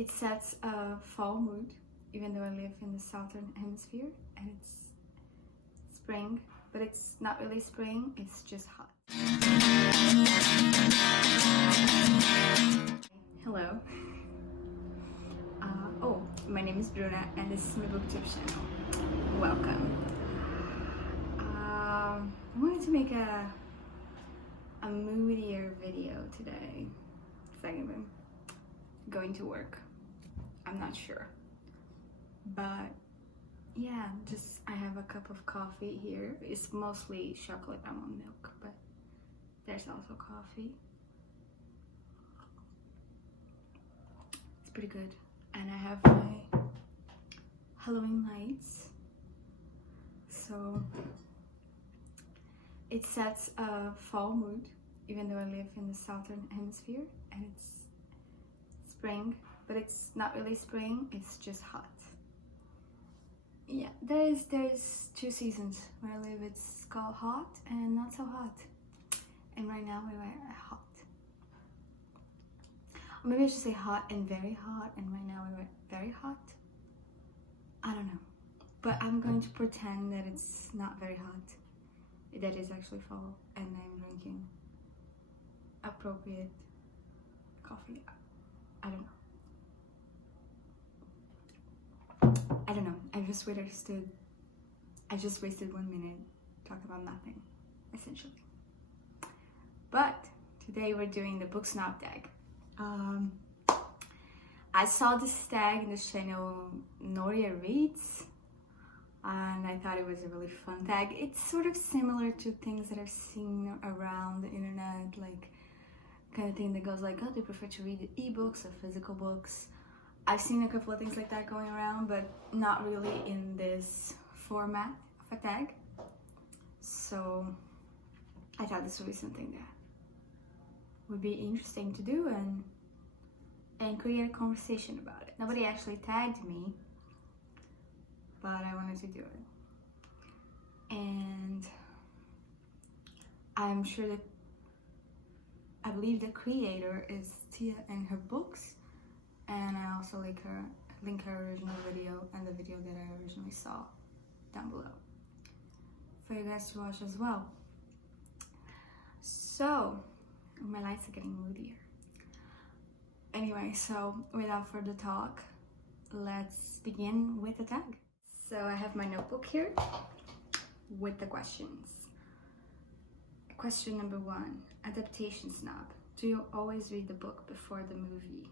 It sets a fall mood, even though I live in the southern hemisphere and it's spring, but it's not really spring, it's just hot. Hello. My name is Bruna and this is my booktube channel. Welcome. I wanted to make a moodier video today. It's like I'm going to work. I'm not sure. But yeah, I have a cup of coffee here. It's mostly chocolate almond milk, but there's also coffee. It's pretty good. And I have my Halloween lights. So it sets a fall mood, even though I live in the southern hemisphere and it's spring, but it's not really spring, it's just hot. Yeah, there's two seasons where I live. It's called hot and not so hot. And right now we're hot. Or maybe I should say hot and very hot, and right now we're very hot. I don't know. But I'm going to pretend that it's not very hot. That is actually fall, and I'm drinking appropriate coffee. I don't know. I just wasted 1 minute talking about nothing, essentially. But today we're doing the Book Snob Tag. I saw this tag in this channel, Genre Reads, and I thought it was a really fun tag. It's sort of similar to things that I've seen around the internet, like kind of thing that goes like, oh, they prefer to read ebooks or physical books. I've seen a couple of things like that going around, but not really in this format of a tag. So I thought this would be something that would be interesting to do and create a conversation about it. Nobody actually tagged me, but I wanted to do it. And I believe the creator is Tia and her books, and I also link her original video and the video that I originally saw down below for you guys to watch as well. So my lights are getting moodier. Anyway, so without further talk, let's begin with the tag. So I have my notebook here with the questions. Question number 1, Adaptation Snob. Do you always read the book before the movie?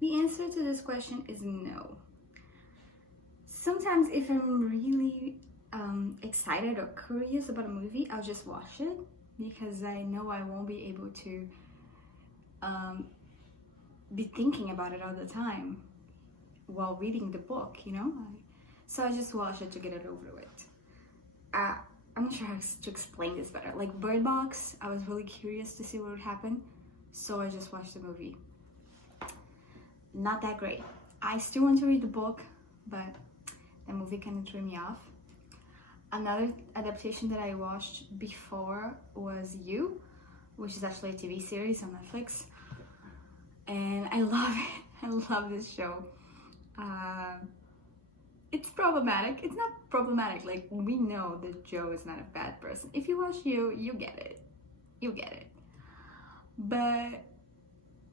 The answer to this question is no. Sometimes if I'm really excited or curious about a movie, I'll just watch it because I know I won't be able to be thinking about it all the time while reading the book, you know? So I just watch it to get it over with. I'm not sure how to explain this better. Like Bird Box, I was really curious to see what would happen, so I just watched the movie. Not that great. I still want to read the book, but the movie kind of threw me off. Another adaptation that I watched before was You, which is actually a TV series on Netflix. And I love it. I love this show. It's problematic. It's not problematic. Like, we know that Joe is not a bad person. If you watch You, you get it. You get it. But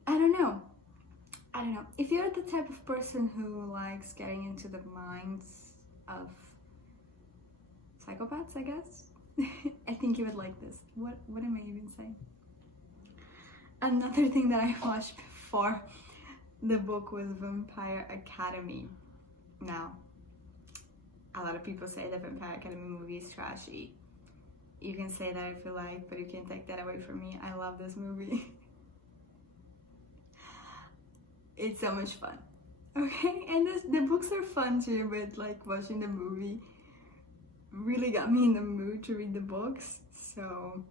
I don't know. If you're the type of person who likes getting into the minds of psychopaths, I guess, I think you would like this. What am I even saying? Another thing that I watched before the book was Vampire Academy. Now, a lot of people say the Vampire Academy movie is trashy. You can say that if you like, but you can't take that away from me. I love this movie. It's so much fun. Okay, and the books are fun too, but like watching the movie really got me in the mood to read the books. So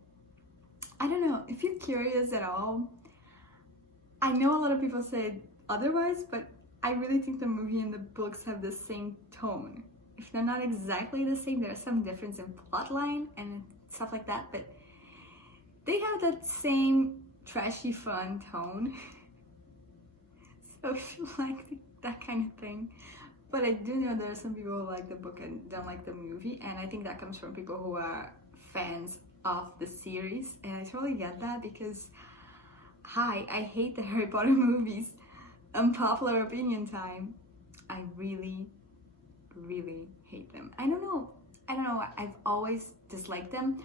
I don't know, if you're curious at all, I know a lot of people say otherwise, but I really think the movie and the books have the same tone. If they're not exactly the same, there's some difference in plotline and stuff like that, but they have that same trashy fun tone. So if you like that kind of thing. But I do know there are some people who like the book and don't like the movie, and I think that comes from people who are fans of the series, and I totally get that because, hi, I hate the Harry Potter movies. Unpopular opinion time. I really, really hate them. I don't know, I've always disliked them.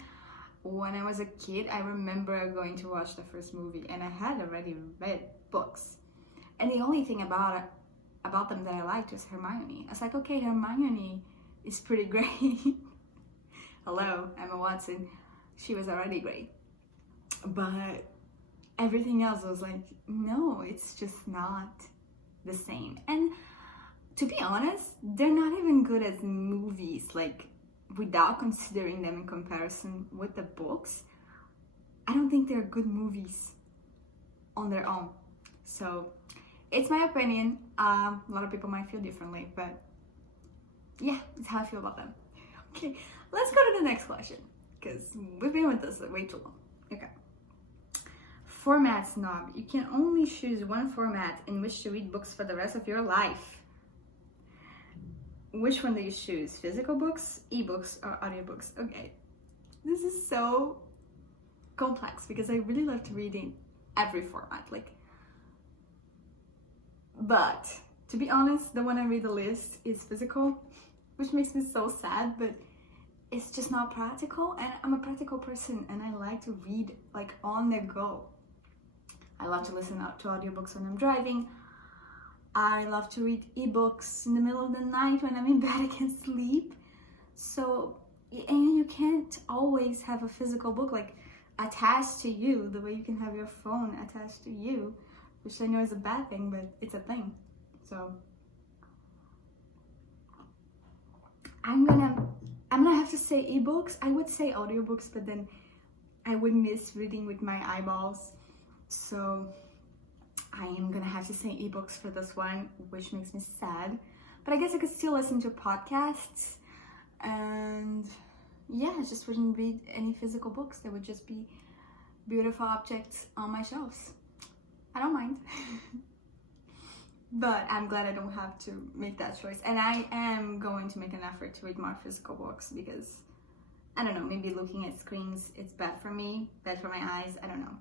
When I was a kid, I remember going to watch the first movie, and I had already read books, and the only thing about them that I liked was Hermione. I was like, okay, Hermione is pretty great. Hello, Emma Watson. She was already great. But everything else was like, no, it's just not the same. And to be honest, they're not even good as movies, like without considering them in comparison with the books. I don't think they're good movies on their own. So it's my opinion. A lot of people might feel differently, but yeah, it's how I feel about them. Okay, let's go to the next question, because we've been with this way too long. Okay. Format snob. You can only choose one format in which to read books for the rest of your life. Which one do you choose? Physical books, ebooks, or audiobooks? Okay, this is so complex because I really love to read in every format. But to be honest, the one I read the least is physical, which makes me so sad, but it's just not practical, and I'm a practical person and I like to read like on the go. I love to listen to audiobooks when I'm driving. I love to read ebooks in the middle of the night when I'm in bed, I can't sleep. So, and you can't always have a physical book like attached to you the way you can have your phone attached to you, which I know is a bad thing, but it's a thing. So I'm gonna have to say ebooks. I would say audiobooks, but then I would miss reading with my eyeballs. So I am gonna have to say ebooks for this one, which makes me sad. But I guess I could still listen to podcasts, and yeah, I just wouldn't read any physical books. They would just be beautiful objects on my shelves. I don't mind. But I'm glad I don't have to make that choice. And I am going to make an effort to read more physical books because, I don't know, maybe looking at screens, it's bad for me, bad for my eyes, I don't know.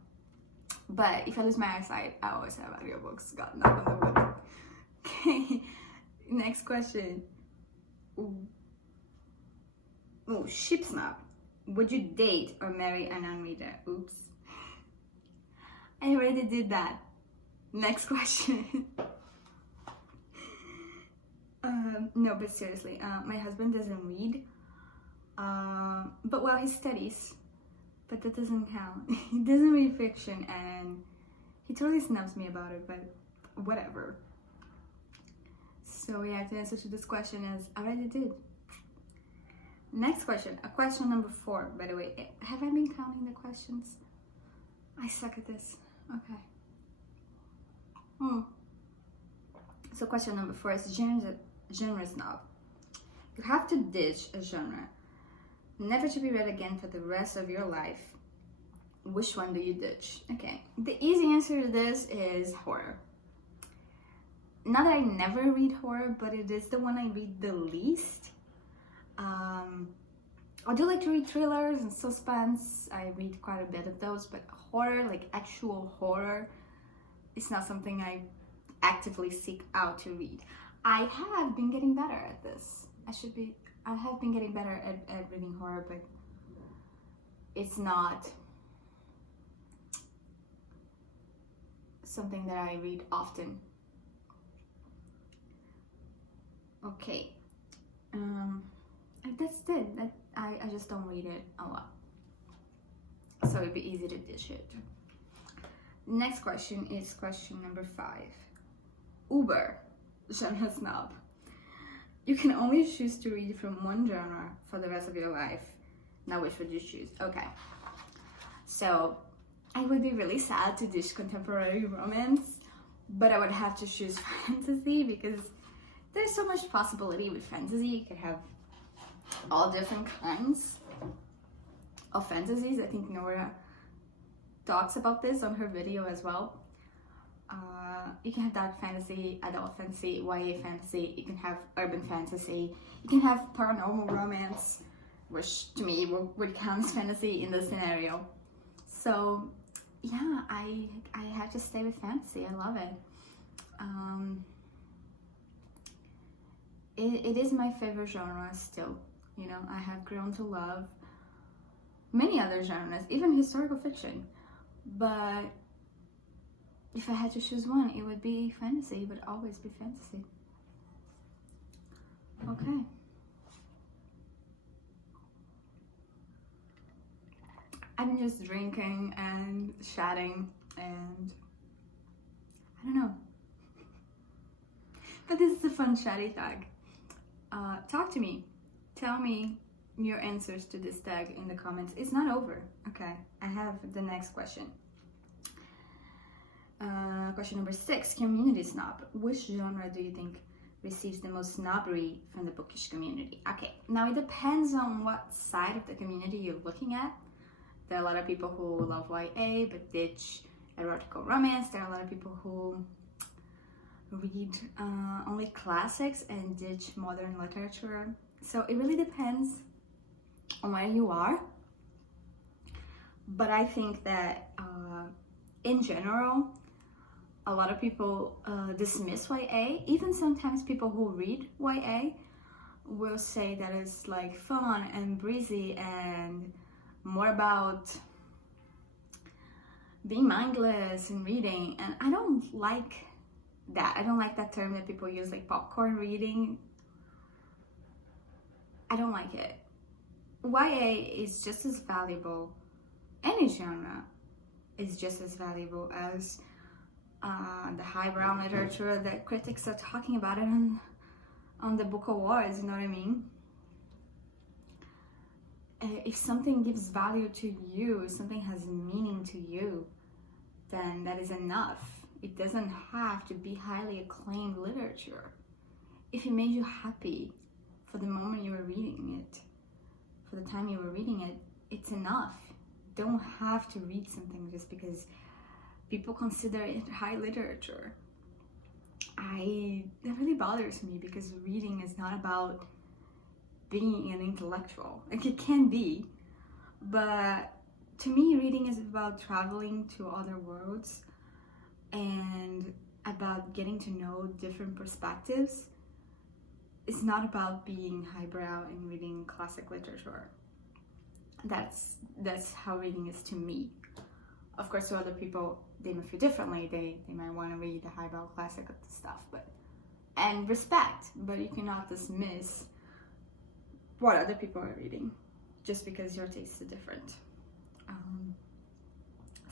But if I lose my eyesight, I always have audiobooks. God, knock on the wood. Okay, next question. Oh, ship snob. Would you date or marry a non-reader? Oops. I already did that. Next question. No, but seriously, my husband doesn't read. But well, he studies. But that doesn't count. He doesn't read fiction, and he totally snubs me about it, but whatever. So yeah, the answer to this question is I already did. Next question, question number 4, by the way. Have I been counting the questions? I suck at this. Okay. So question number 4 is genre snob. You have to ditch a genre, never to be read again for the rest of your life. Which one do you ditch? Okay, the easy answer to this is horror. Not that I never read horror, but it is the one I read the least. I do like to read thrillers and suspense. I read quite a bit of those, but horror, like actual horror, it's not something I actively seek out to read. I have been getting better at this. I have been getting better at reading horror, but it's not something that I read often. Okay. That's it. I just don't read it a lot. So it'd be easy to ditch it. Next question is question number 5. Uber, genre snob. You can only choose to read from one genre for the rest of your life. Now which would you choose? Okay. So I would be really sad to ditch contemporary romance, but I would have to choose fantasy because there's so much possibility with fantasy. You could have all different kinds of fantasies. I think Nora talks about this on her video as well. You can have dark fantasy, adult fantasy, YA fantasy. You can have urban fantasy. You can have paranormal romance, which to me would count as fantasy in this scenario. So yeah, I have to stay with fantasy. I love it. It is my favorite genre still. You know, I have grown to love many other genres, even historical fiction. But if I had to choose one, it would be fantasy. It would always be fantasy. Okay. I've been just drinking and chatting and I don't know. But this is a fun chatty tag. Talk to me. Tell me your answers to this tag in the comments. It's not over. Okay, I have the next question. Question number 6, community snob. Which genre do you think receives the most snobbery from the bookish community? Okay, now it depends on what side of the community you're looking at. There are a lot of people who love YA but ditch erotical romance. There are a lot of people who read only classics and ditch modern literature. So it really depends on where you are. But I think that in general, a lot of people dismiss YA. Even sometimes people who read YA will say that it's like fun and breezy and more about being mindless and reading. And I don't like that. I don't like that term that people use, like popcorn reading. I don't like it. YA is just as valuable. Any genre is just as valuable as the highbrow literature that critics are talking about it on the book awards, you know what I mean? If something gives value to you, something has meaning to you, then that is enough. It doesn't have to be highly acclaimed literature. If it made you happy for the moment you were reading it, for the time you were reading it, it's enough. You don't have to read something just because people consider it high literature. That really bothers me because reading is not about being an intellectual. Like, it can be, but to me, reading is about traveling to other worlds and about getting to know different perspectives. It's not about being highbrow and reading classic literature. That's how reading is to me. Of course, to other people, they may feel differently. They might want to read the highbrow classic stuff, and respect, but you cannot dismiss what other people are reading just because your tastes are different.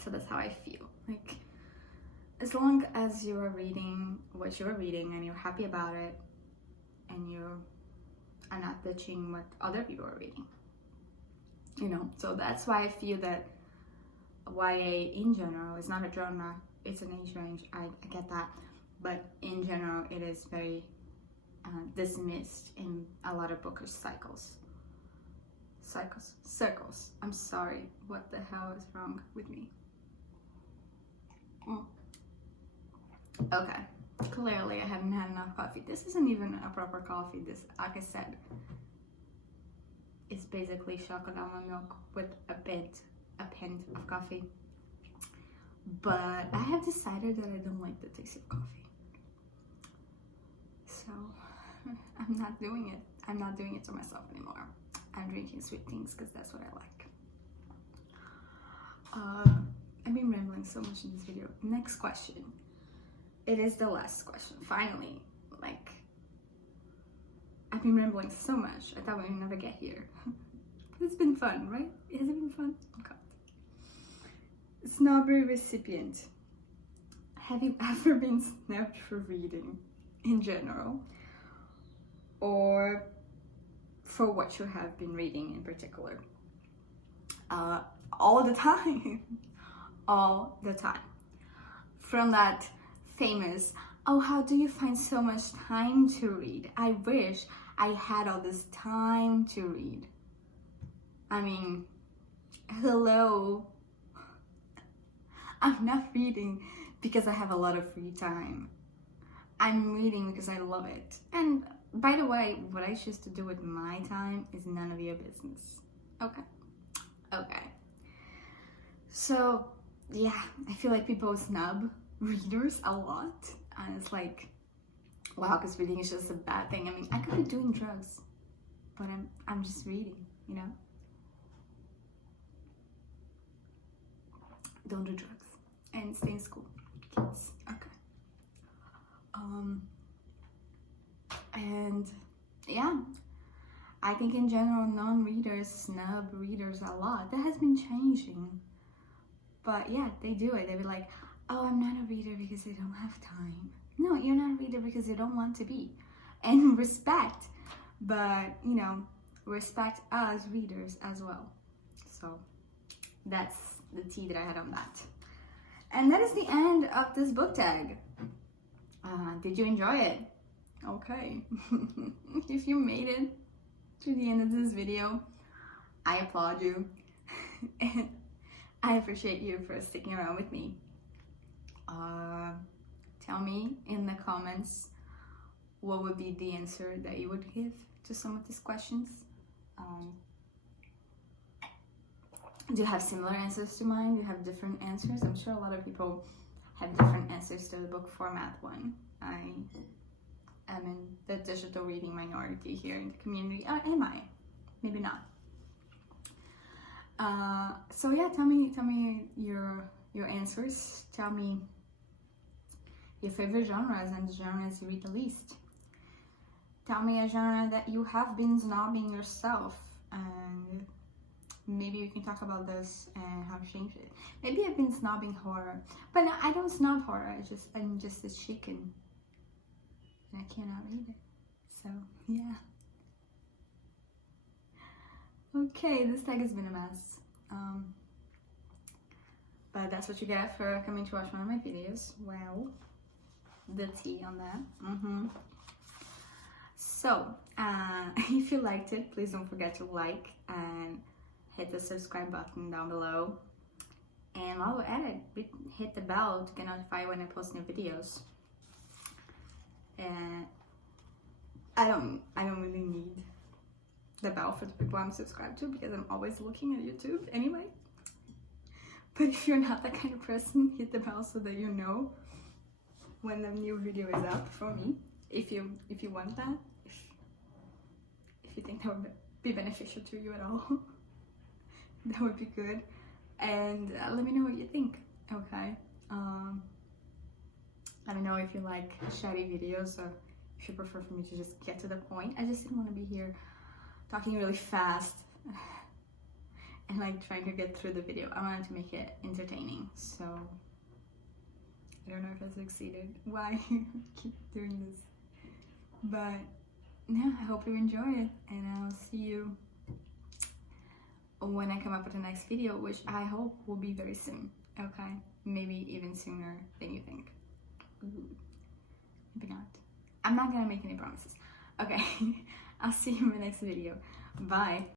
So that's how I feel. Like, as long as you are reading what you're reading and you're happy about it and you are not ditching what other people are reading, you know. So that's why I feel that YA in general is not a genre, it's an age range. I get that, but in general it is very dismissed in a lot of bookish circles. I'm sorry, what the hell is wrong with me? Okay, clearly I haven't had enough coffee. This isn't even a proper coffee. This, like I said, is basically chocolate almond milk with a pint of coffee. But I have decided that I don't like the taste of coffee, so I'm not doing it. I'm not doing it to myself anymore. I'm drinking sweet things because that's what I like. I've been rambling so much in this video. Next question. It is the last question. Finally, like, I've been rambling so much. I thought we would never get here. It's been fun, right? Has it been fun? Oh God. Snobbery Recipient. Have you ever been snubbed for reading in general? Or for what you have been reading in particular? All the time. All the time. From that famous, oh, how do you find so much time to read? I wish I had all this time to read. I mean, hello. I'm not reading because I have a lot of free time. I'm reading because I love it. And by the way, what I choose to do with my time is none of your business. Okay. So yeah, I feel like people snub readers a lot, and it's like, wow, because reading is just a bad thing. I mean, I could be doing drugs, but I'm just reading, you know. Don't do drugs and stay in school, kids. Okay. And yeah, I think in general non-readers snub readers a lot. That has been changing, but yeah, they do it. They be like, oh, I'm not a reader because I don't have time. No, you're not a reader because you don't want to be. And respect, but you know, respect us readers as well. So that's the tea that I had on that. And that is the end of this book tag. Did you enjoy it? Okay. If you made it to the end of this video, I applaud you. And I appreciate you for sticking around with me. Tell me in the comments what would be the answer that you would give to some of these questions. Do you have similar answers to mine? Do you have different answers? I'm sure a lot of people have different answers to the book format one. I am in the digital reading minority here in the community. Am I? Maybe not. So yeah, tell me your answers. Tell me your favorite genres and the genres you read the least. Tell me a genre that you have been snobbing yourself, and maybe we can talk about this and how to change it. Maybe I've been snobbing horror, but no, I don't snob horror. I'm just a chicken, and I cannot read it. So yeah. Okay, this tag has been a mess. But that's what you get for coming to watch one of my videos. Wow, the tea on that. So, if you liked it, please don't forget to like and hit the subscribe button down below. And while we're at it, hit the bell to get notified when I post new videos. And I don't really need the bell for the people I'm subscribed to because I'm always looking at YouTube anyway. But if you're not that kind of person, hit the bell so that you know when the new video is up for me. If you want that, if you think that would be beneficial to you at all, that would be good. And let me know what you think. Okay. Let me know if you like chatty videos or if you prefer for me to just get to the point. I just didn't want to be here talking really fast and like trying to get through the video. I wanted to make it entertaining, so I don't know if I succeeded. Why keep doing this? But yeah, I hope you enjoy it, and I'll see you when I come up with the next video, which I hope will be very soon. Okay, maybe even sooner than you think. Ooh, maybe not. I'm not gonna make any promises. Okay. I'll see you in the next video. Bye.